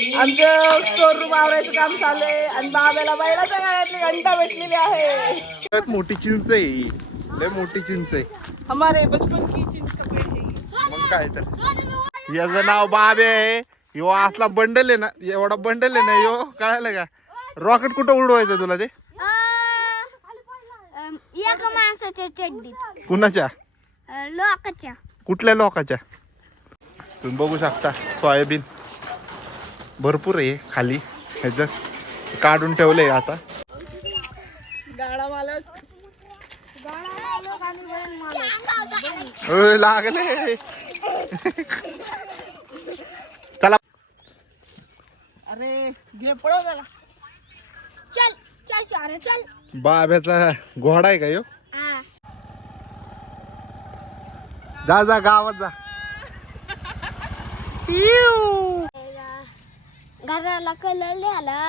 आमचं store room आवरायचं काम चालू आहे आणि बाबाला बैलाच्या गाड्यातली घंटा भेटलेली आहे. सगळ्यात मोठी चिंच आहे ही. लय मोठी चिंच आहे. हमारे बचपन की चिंच कपडे है. मग काय तर. याचं नाव बाबे आहे. यो असला बंडल आहे ना एवढा बंडल आहे ना यो कळालं का? रॉकेट कुठं उडवायचं तुला ते? एका माणसाच्या चड्डीत. कुणाच्या? अ, लोकाच्या. कुठल्या लोकाच्या? तुम्ही बघू शकता सोयाबीन. भरपूर आहे खाली. ह्याच्यात काढून ठेवलंय आता. गाडा मालक ओय, लागले. चला. अरे घे पळव त्याला चल चल सारे चल. बाब्याचा घोडा आहे का यो? हा. जा जा गावात जा. घराला कलर लिहाला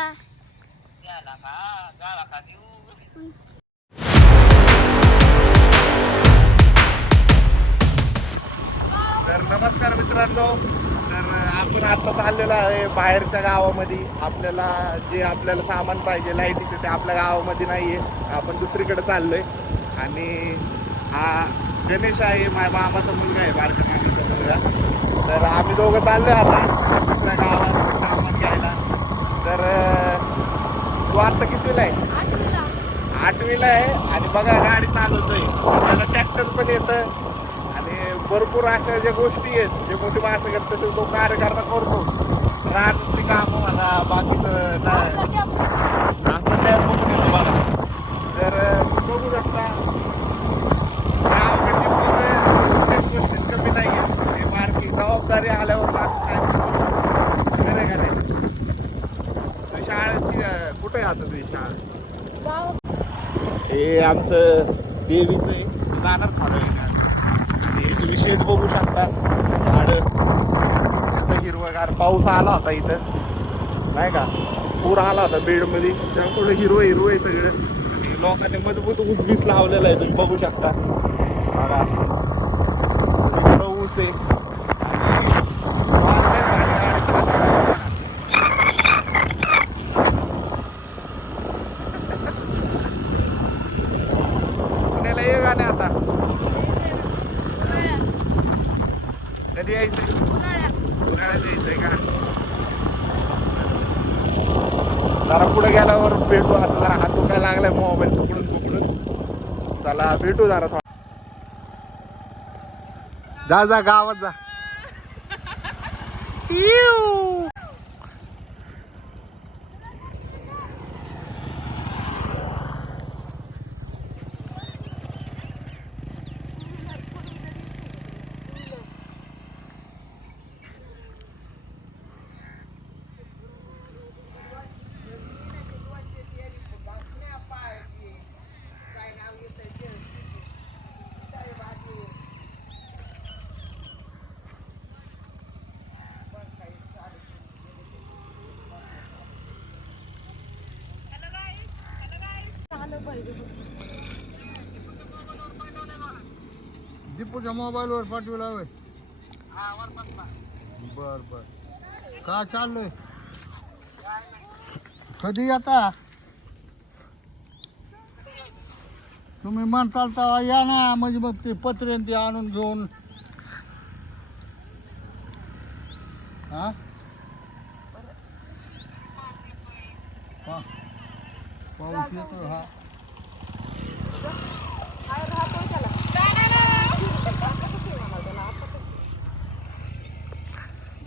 तर नमस्कार मित्रांनो. तर आपण आता चाललेलो आहे बाहेरच्या गावामध्ये. आपल्याला जे आपल्याला सामान पाहिजे लाईटीचे ते आपल्या गावामध्ये नाही आहे आपण दुसरीकडे चाललोय. आणि हा गणेश आहे माझ्या मामाचा मुलगा आहे बारका मामाचा मुलगा. तर आम्ही दोघं चाललोय आता दुसऱ्या गावात सामान घ्यायला तर अं, तू आता कितीला आहे? आठवीला आहे. आणि बघा गाडी चालवतोय. त्याला ट्रॅक्टर पण येतं. आणि भरपूर अशा ज्या गोष्टी आहेत जे मोठी माणसं करतात ते तो कार्यकर्ता करतो. राहण्याची कामं म्हणा बाकीचं नाही आमचा टॅम्पो पण येतो बघा तर अं, बघू शकता गावाकडची पोरं कुठल्याच गोष्टीत कमी नाही आहेत हे बारकी जबाबदारी आल्यावर माणूस काय पण करू शकतो खरं आहे का नाही तू शाळेत कि- अं, कुठे आहे आता तुझी शाळा हे आमचं देवीचं आहे. जाणार थोड्या हे तुम्ही शेत बघू शकता. झाडं. हिरवगार पाऊस आला होता इथं. नाही का? पूर आला होता बेडमध्ये. त्यामुळे हिरवं हिरवं आहे सगळं. लोकांनी मजबूत ऊस बीस लावलेला आहे. तुम्ही बघू शकता. ऊस आहे आणि वाहतूक भारी गाडी चालते. पुण्याला ये गाणे आता कधी यायचंय उन्हाळ्यात यायचंय का जरा पुढे गेल्यावर भेटू. आता जरा हात दुखायला लागलाय मोबाईल पकडून पकडून चला भेटू जरा थोडा. जा जा गावात जा. दीपूच्या मोबाईलवर पाठवला होय बर बर. काय चाललंय कधी येता? तुम्ही म्हणताल तेव्हा या ना म्हणजे मग ते पत्रे ते आणून घेऊन. हा? पाऊस येतो हा.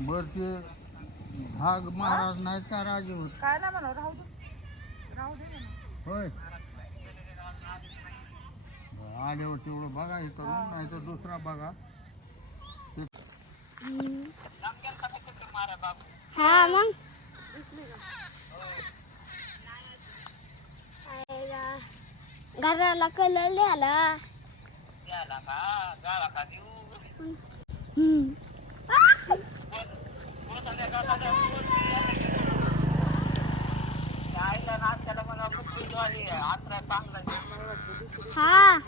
बर ते भाग महाराज नाहीत का राजे होत? काय ना म्हणा राहू दे. राहू दे ना. होय. आल्यावर तेवढं बघा हे करून नाही तर दुसरा बघा. हा मग. घराला कलर लिहाला हम्म. हा.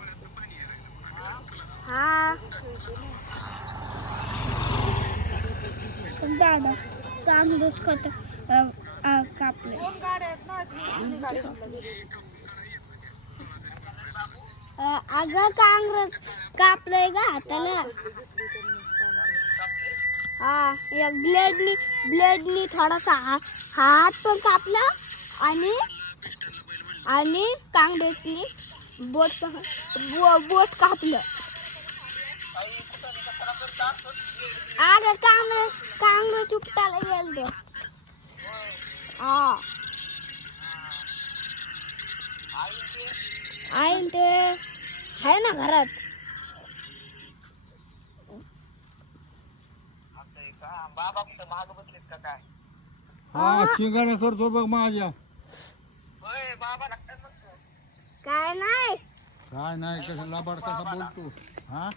हा. दादा तांदूळ खात कापले. अगं काँग्रेस कापलंय का हाताला हा एक ब्लेडनी ब्लेडनी थोडासा हा हात पण कापला आणि आणि काँग्रेसनी बोट पण- बो- बोट कापलं. अरे काँग्रेस काँग्रेस उपटायला गेलो हा. आई ते आहे ना घरात. हा शिंगाण्या करतो बघ माझ्या. काय नाही. काय नाही कसं लबाड कसा बोलतो? हा?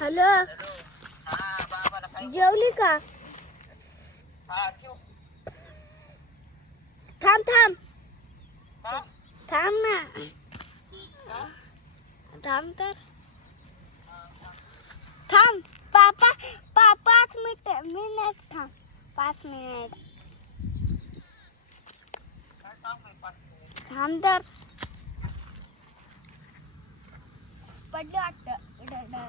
हॅलो. जेवली का? थांब थांब. थांब ना. थांब तर. थांब पापा पा पाच मिनिट मिनिट थांब पाच मिनिट थांब तर पडलं वाटतं थांब ना.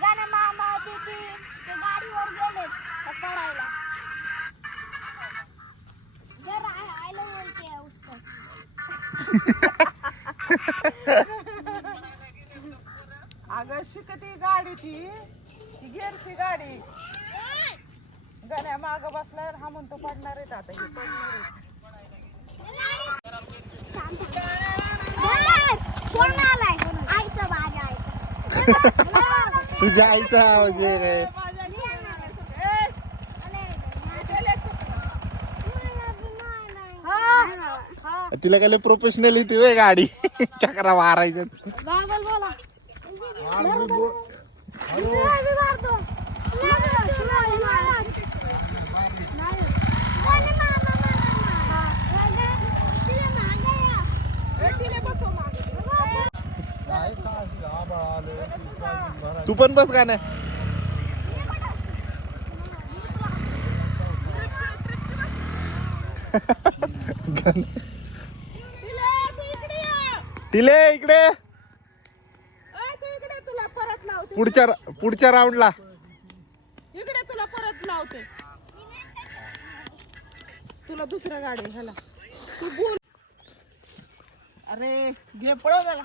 गाणं मामा दीदी ते गाडीवर गेले पडायला जर आय- आयला बोलते उत्तर अगं शिकती गाडी ती. ती गेरची गाडी. गण्या माग बसलाय हा म्हणतो पडणार आहेत आता हे. पडणार तुझ्या आईचा आवाज आहे रे माझ्या घरी ए, गेले चक्कर. तिला काय प्रोफेशनल ती वे गाडी. चक्रा मारायच्या तू पण बस का नाही. तिले इकडे. ए, तू इकडे तुला परत लावते. पुढच्या पुढच्या राऊंडला इकडे तुला परत लावते. तुला दुसऱ्या गाडी ह्याला. तू बोल. अरे घे पळव त्याला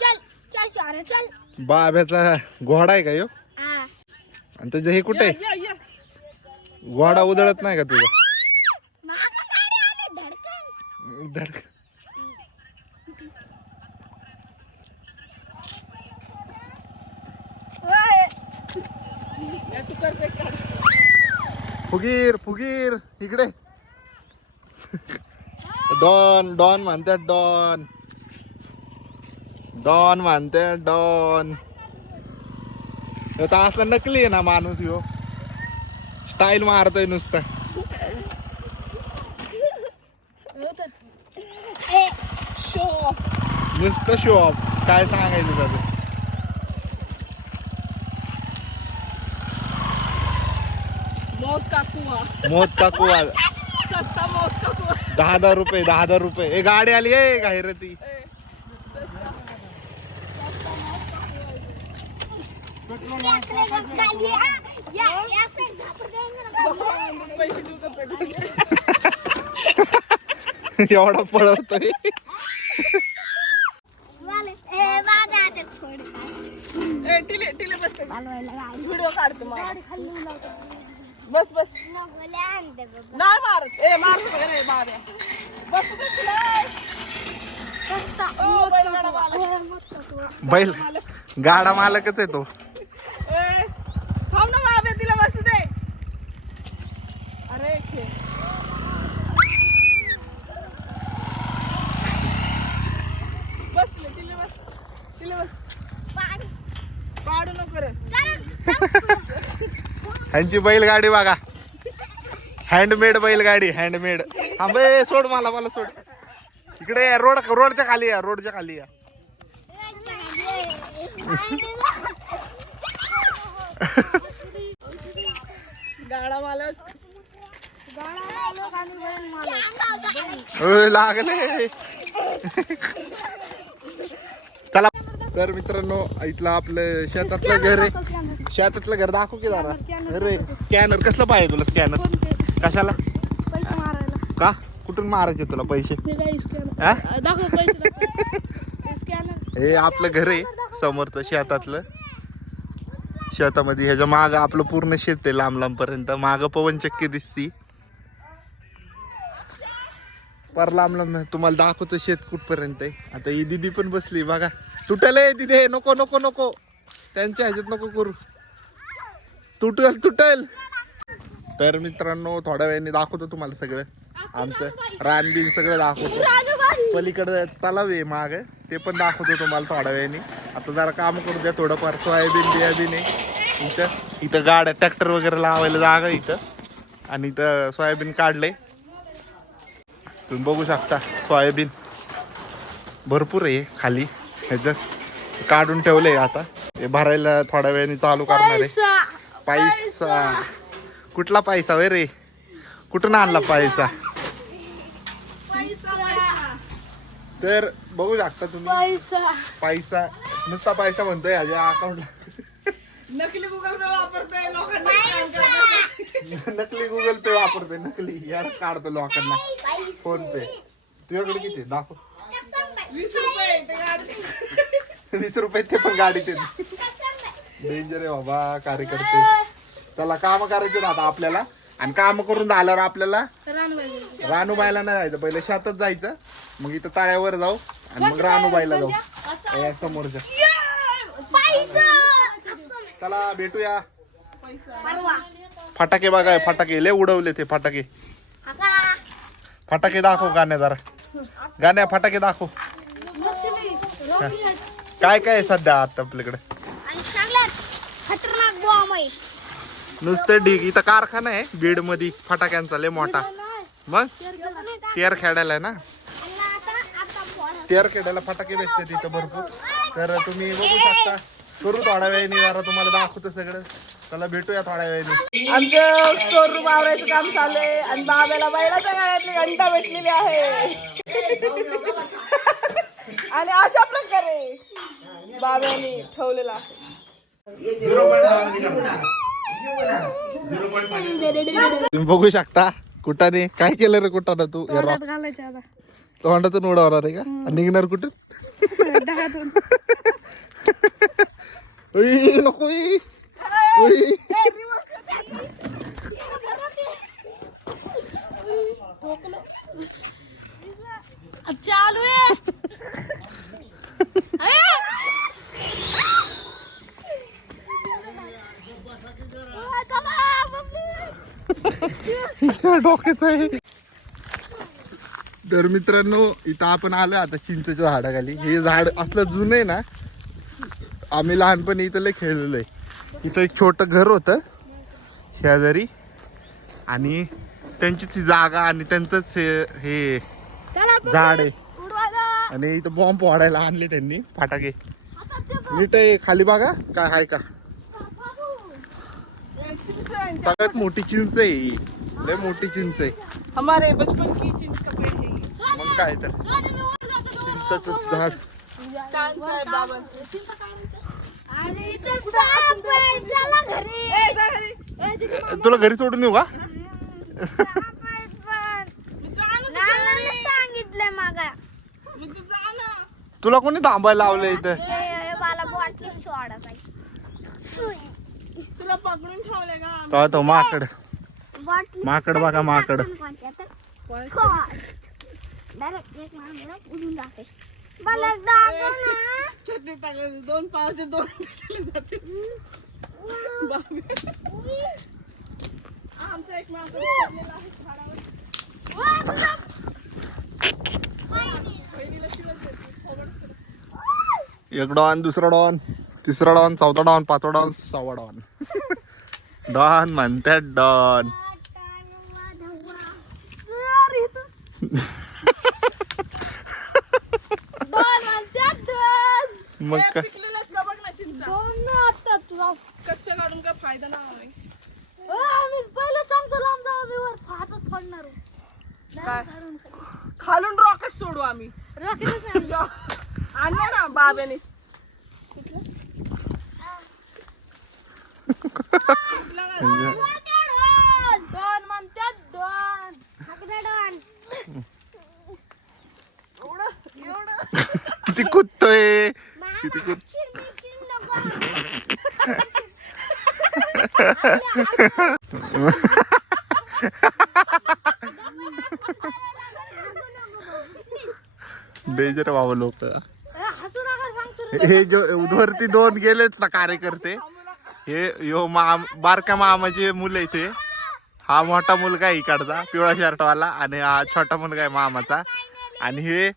चल चल चार चल. बाब्याचा घोडा आहे का यो? हा. आणि त्याचं हे कुठे आहे? ये, ये. घोडा उधळत नाही का तुझा? आली धडकन. धड या तू करते काढ. फुगीर फुगीर इकडे. डॉन डॉन म्हणतात डॉन. डॉन म्हणतात डॉन. आता असं नकली आहे ना माणूस यो. स्टाईल मारतोय नुसता. नुसतं शो ऑफ काय सांगायचं त्याचं? मौत का कुआ? मोत का कुवा सस्ता मौत का कुआ। दहा दहा रुपये दहा दहा रुपये. ए गाडी आली आहे घायरती एवढा पळवतोय वाले. ए वाजा आता थोडी ए टिले टिले बसते. चालवायला गाडी व्हिडिओ काढते बस बस. बाबा. नाही मारत. ए मारतो रे बाब्या बस तो. बैल गाडा मालकच आहे तो ए थांब ना बाब्या तिला बसू दे अरे खे बस तिला तिला बस तिला बस पाड. पाडू नको रे सरक, सरक. ह्यांची बैलगाडी बघा. हँडमेड बैलगाडी हँडमेड थांबे सोड मला मला सोड. इकडे या, रोड रोडच्या खाली या रोडच्या खाली या. लागले. चला. तर मित्रांनो इथलं आपलं शेतातलं घर आहे. शेतातलं घर दाखव की जरा. अरे स्कॅनर कसं पाहिजे तुला स्कॅनर कशाला? का? कुठून मारायचे तुला पैसे? हे हा? हे आपलं घर आहे समोरचं शेतातलं. शेतामध्ये ह्याच्या माग आपलं पूर्ण शेत आहे लांब लांब पर्यंत. माग पवनचक्की दिसती. पर लांब लांब तुम्हाला दाखवतो शेत कुठपर्यंत आहे. आता ही दिदी पण बसली बघा. तुटल दिदी. नको नको नको. त्यांच्या ह्याच्यात नको करू. तुटल तुटल. तर मित्रांनो थोड्या वेळाने दाखवतो तुम्हाला सगळं. आमचं रानबीन सगळं दाखवतो. पलीकडे तलाव आहे माग. ते पण दाखवतो तुम्हाला थोड्या वेळाने. आता जरा काम करू द्या थोडंफार. सोयाबीन बियाबीन आहे. इथं इथं गाड्या ट्रॅक्टर वगैरे लावायला जागा इथं. आणि इथं सोयाबीन काढलंय. तुम्ही बघू शकता सोयाबीन भरपूर आहे खाली. ह्याच्यात काढून ठेवलंय आता. हे भरायला थोड्या वेळाने चालू करणार आहे. पैसा. कुठला पैसा वे रे? कुठून आणला पैसा. तर बघू शकता तुम्ही. पैसा. पैसा. नुसता पैसा म्हणतोय ह्याच्या अकाउंटला नकली गुगल पे वापरतोय लोकांना. नकली गुगल पे वापरतोय नकली. यार काढतो लोकांना. PhonePe. तुझ्याकडे किती? दाखव. वीस रुपये ते गाडी वीस रुपये ते पण गाडीत डेंजर आहे बाबा कार्यकर्ते. चला काम करायचे ना आता आपल्याला. आणि काम करून झाल्यावर आपल्याला रानूबाईला नाही जायचं पहिले शेतात जायचं. मग इथं तळ्यावर जाऊ आणि मग रानूबाईला जाऊ. या समोरच्या. चला भेटूया. फटाके बघा फटाके. लय उडवले ते फटाके. फटाके दाखव गाण्या जरा. गाण्या फटाके दाखव. काय काय सध्या आता आपल्याकडे? बॉम्ब आहे नुसतं ढीग. इथं कारखाना आहे बीडमध्ये फटाक्यांचा लय मोठा. मग? तेर खेळायला आहे ना? तेर खेळायला फटाके भेटते तिथं भरपूर. तर तुम्ही बघू शकता. करू थोड्या वेळाने जरा तुम्हाला दाखवतो सगळं. चला भेटूया थोड्या वेळाने आमचं स्टोर रूम आवरायचं काम चालू आहे. आणि बाब्याला बैलाच्या गाड्यातली घंटा भेटलेली आहे. आणि अशा प्रकारे बाब्याने ठेवलेला आहे. तुम्ही बघू शकता कुठाने काय केलं रे कुठाने तू हे रॉक घालायचं आता तोंडातून उडवणार आहे का आणि निघणार कुठे उई, नको उई. उई. चालू आहे या डोक्यात आहे. तर मित्रांनो इथं आपण आलो आता चिंचेच्या झाडाखाली. हे झाड असलं जुनं आहे ना आम्ही लहानपणी इथं लय खेळलेलो आहे. इथं एक छोटं घर होतं शेजारी. आणि त्यांचीच जागा आणि त्यांचंच हे हे झाड आहे. आणि इथं बॉम्ब वाढायला आणले त्यांनी फटाके. नीट आहे खाली बघा काय आहे का? सगळ्यात मोठी चिंच आहे ही. लय मोठी चिंच आहे. हमारे बचपन की चिंच कपडे हे मग काय तर. चिंचाचं झाड. चान्स आहे बाबांचं आणि इथं साप आहे. चला घरी. ए, जा घरी. ए, तिथे तुला घरी सोडून येऊ का? साप आहेत पण. जा ना तू नानांनी सांगितलंय मागा. मग तू जा ना. तुला कोणी थांबायला लावलं इथं हे हे मला बॉटली सोडा सुई तुला पकडून ठेवले का? आम्ही? तो तो माकड. माकड बघा माकड. टाकले दोन पावचे दोन जाते. आमचा एक पडलेला आहे झाडावर. एक डॉन दुसरा डॉन तिसरा डॉन चौथा डॉन पाचवा डॉन सहावा डॉन. डॉन म्हणतात डॉन. मग काय पिकलेलंच का बघ ना दोन आता तुला. कच्च्या काढून काय फायदा नाही मी पहिलं सांगतो लांब जाऊ मी वर हातात पडणार. काय? खालून रॉकेट सोडू आम्ही. जा. आणलं ना बाब्याने. दोन दोन म्हणतात दोन हाकदा दोन एवढं एवढं किती कुदतोय किती कुद डेंजर बाबा लोक सांगतो हे जो वरती दोन गेलेत ना कार्यकर्ते हे यो माम बारका मामाचे मुलं इथे. हा मोठा मुलगा आहे इकडचा पिवळा शर्टवाला आणि हा छोटा मुलगा आहे मामाचा. आणि हे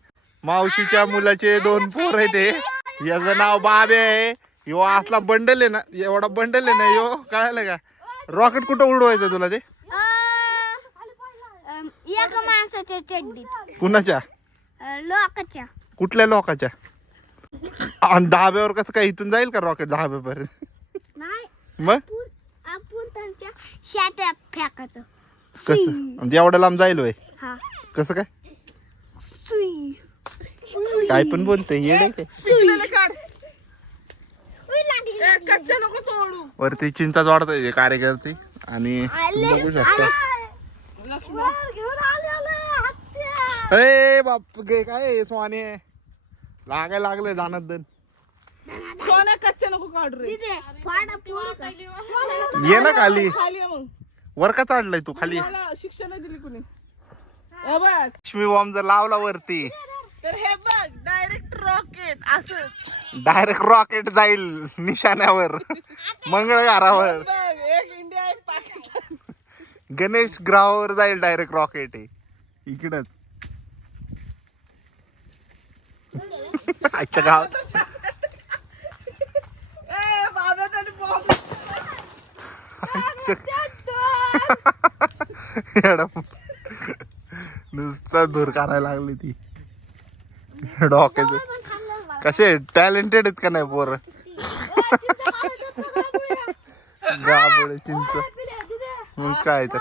मावशीच्या मुलाचे दोन पोर आहेत हे. याचं नाव बाबे आहे. यो असला बंडल आहे ना एवढा बंडल आहे ना यो कळालं का? रॉकेट कुठं उडवायचं तुला ते? एका माणसाच्या चड्डीत. कुणाच्या? लोकाच्या. कुठल्या लोकाच्या? आणि दहाब्यावर कसं काय इथून जाईल का रॉकेट दहाब्यापर्यंत नाही मग? आपण त्यांच्या शाट्यात फेकायचं. कसं? म्हणजे एवढं लांब जाईल वय हा. कसं काय? सुई. काय पण बोलते येड आहे काय पिकलेलं काढ. उई लागली. ए, कच्च्या नको तोडू. वरती चिंता जोडताय हे कार्यकर्ते. आणि बघू शकता. वर घेऊन आले आले. हत्या. ए बाप गे काय स्वाने? लागाय लागले जाणत दन. सोन्या कच्च्या नको काढू रे. ये ना खाली. खाली मग. वर का चढलाय तू खाली? मला शिक्षण नाही दिली कुणी. हे बघ. लक्ष्मी बॉम्ब जर लावला वरती. तर हे बघ डायरेक्ट रॉकेट असंच डायरेक्ट रॉकेट जाईल निशाण्यावर मंगळवारावर बघ एक इंडिया एक पाकिस्तान गणेश ग्रहावर जाईल डायरेक्ट रॉकेट आहे इकडच. आजच्या गावात ए बाबा त्याने बॉम्ब येडा. नुसता दूर करायला लागली ती. डॉकेच कसे टॅलेंटेड आहेत का नाही पोर? गाबोळे चिंच. मग काय तर.